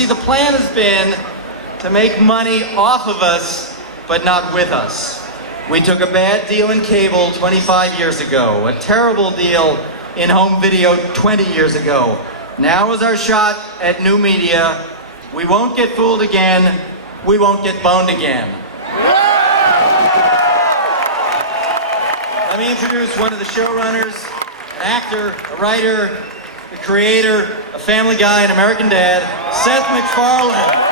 see, the plan has been to make money off of us, but not with us. We took a bad deal in cable 25 years ago, a terrible deal in home video 20 years ago. Now is our shot at new media. We won't get fooled again. We won't get boned again. Let me introduce one of the showrunners, an actor, a writer, the creator of Family Guy and American Dad, Seth MacFarlane.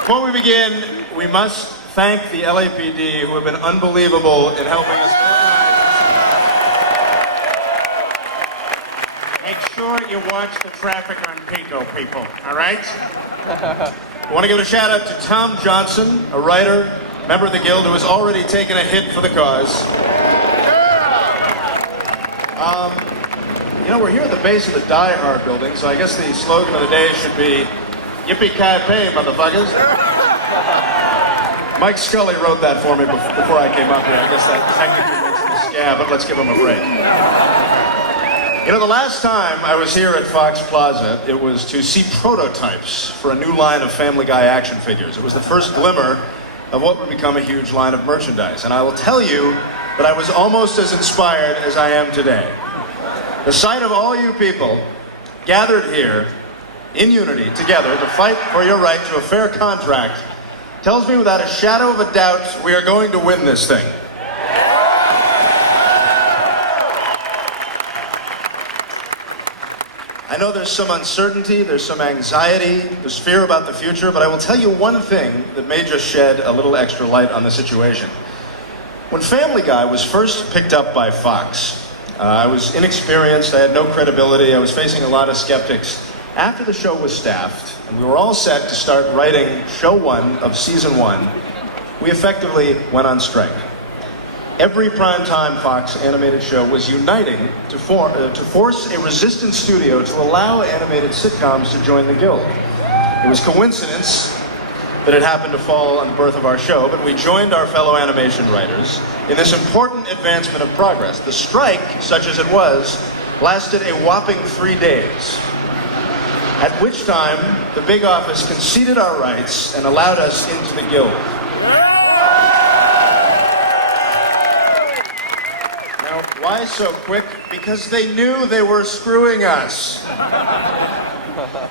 Before we begin, we must thank the LAPD, who have been unbelievable in helping us organize. Make sure you watch the traffic on Pico, people, all right? I want to give a shout out to Tom Johnson, a writer, member of the Guild, who has already taken a hit for the cause. You know, we're here at the base of the Die Hard building, so I guess the slogan of the day should be, Yippee-ki-yay, motherfuckers. Mike Scully wrote that for me before I came up here. I guess that technically makes him a scab, but let's give him a break. You know, the last time I was here at Fox Plaza, it was to see prototypes for a new line of Family Guy action figures. It was the first glimmer of what would become a huge line of merchandise. And I will tell you that I was almost as inspired as I am today. The sight of all you people gathered here in unity, together, to fight for your right to a fair contract, tells me without a shadow of a doubt we are going to win this thing. I know there's some uncertainty, there's some anxiety, there's fear about the future, but I will tell you one thing that may just shed a little extra light on the situation. When Family Guy was first picked up by Fox, I was inexperienced, I had no credibility, I was facing a lot of skeptics. After the show was staffed, and we were all set to start writing show 1 of season 1, we effectively went on strike. Every primetime Fox animated show was uniting to force a resistant studio to allow animated sitcoms to join the Guild. It was coincidence that it happened to fall on the birth of our show, but we joined our fellow animation writers in this important advancement of progress. The strike, such as it was, lasted a whopping 3 days. At which time, the big office conceded our rights and allowed us into the Guild. Now, why so quick? Because they knew they were screwing us.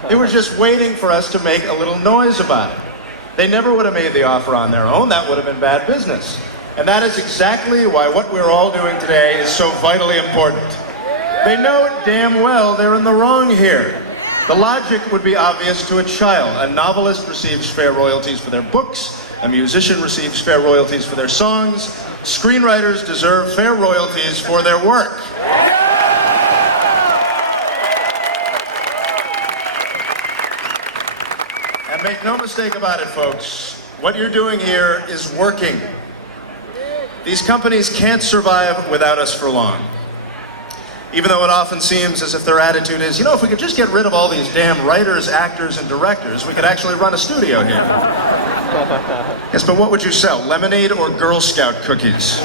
They were just waiting for us to make a little noise about it. They never would have made the offer on their own. That would have been bad business. And that is exactly why what we're all doing today is so vitally important. They know damn well they're in the wrong here. The logic would be obvious to a child. A novelist receives fair royalties for their books, a musician receives fair royalties for their songs, screenwriters deserve fair royalties for their work. And make no mistake about it, folks, what you're doing here is working. These companies can't survive without us for long. Even though it often seems as if their attitude is, you know, if we could just get rid of all these damn writers, actors, and directors, we could actually run a studio here. Yes, but what would you sell? Lemonade or Girl Scout cookies?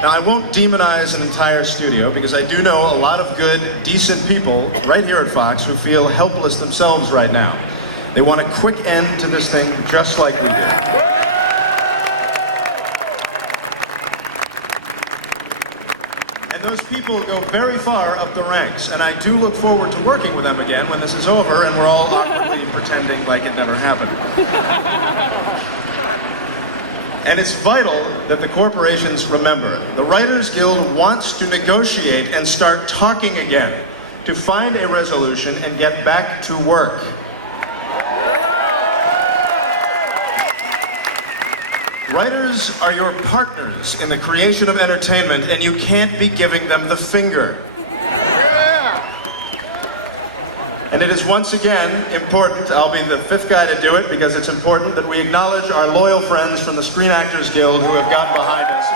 Now, I won't demonize an entire studio because I do know a lot of good, decent people right here at Fox who feel helpless themselves right now. They want a quick end to this thing just like we did. Those people go very far up the ranks, and I do look forward to working with them again when this is over and we're all awkwardly pretending like it never happened. And it's vital that the corporations remember, the Writers Guild wants to negotiate and start talking again to find a resolution and get back to work. Writers are your partners in the creation of entertainment, and you can't be giving them the finger. And it is once again important, I'll be the fifth guy to do it because it's important that we acknowledge our loyal friends from the Screen Actors Guild who have gotten behind us.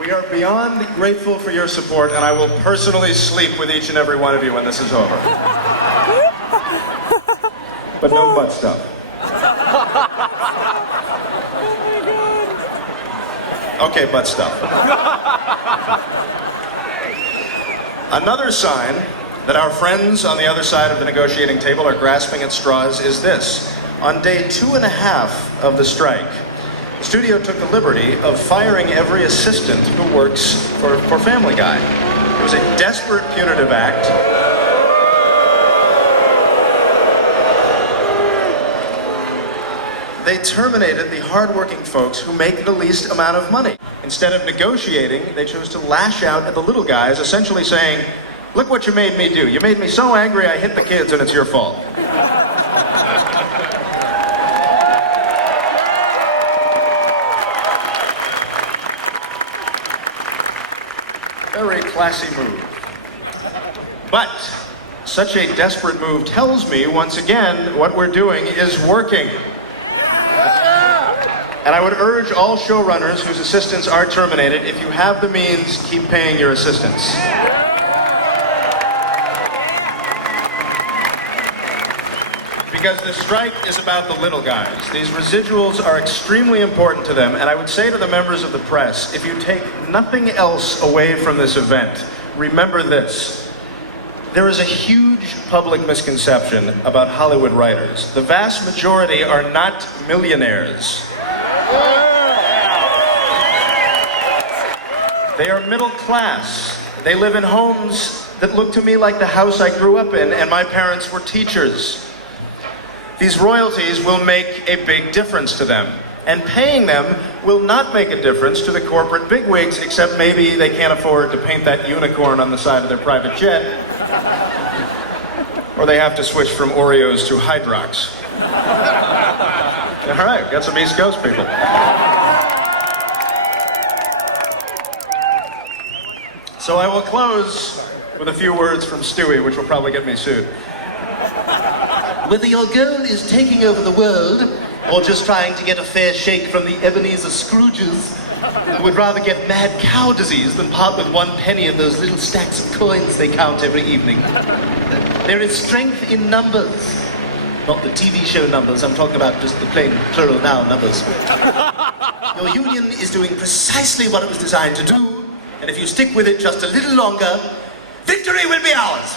We are beyond grateful for your support, and I will personally sleep with each and every one of you when this is over. but no butt stuff. Okay, butt stuff. Another sign that our friends on the other side of the negotiating table are grasping at straws is this. On day 2.5 of the strike, the studio took the liberty of firing every assistant who works for Family Guy. It was a desperate punitive act. They terminated the hardworking folks who make the least amount of money. Instead of negotiating, they chose to lash out at the little guys, essentially saying, "Look what you made me do. You made me so angry I hit the kids and it's your fault." Very classy move. But such a desperate move tells me, once again, what we're doing is working. And I would urge all showrunners whose assistants are terminated, if you have the means, keep paying your assistants. Because the strike is about the little guys. These residuals are extremely important to them, and I would say to the members of the press, if you take nothing else away from this event, remember this. There is a huge public misconception about Hollywood writers. The vast majority are not millionaires. They are middle class. They live in homes that look to me like the house I grew up in, and my parents were teachers. These royalties will make a big difference to them, and paying them will not make a difference to the corporate bigwigs, except maybe they can't afford to paint that unicorn on the side of their private jet, or they have to switch from Oreos to Hydrox. All right, got some East Coast people. So I will close with a few words from Stewie, which will probably get me sued. Whether your goal is taking over the world or just trying to get a fair shake from the Ebenezer Scrooges, who would rather get mad cow disease than part with 1 penny of those little stacks of coins they count every evening. There is strength in numbers. Not the TV show numbers, I'm talking about just the plain plural noun numbers. Your union is doing precisely what it was designed to do, and if you stick with it just a little longer, victory will be ours!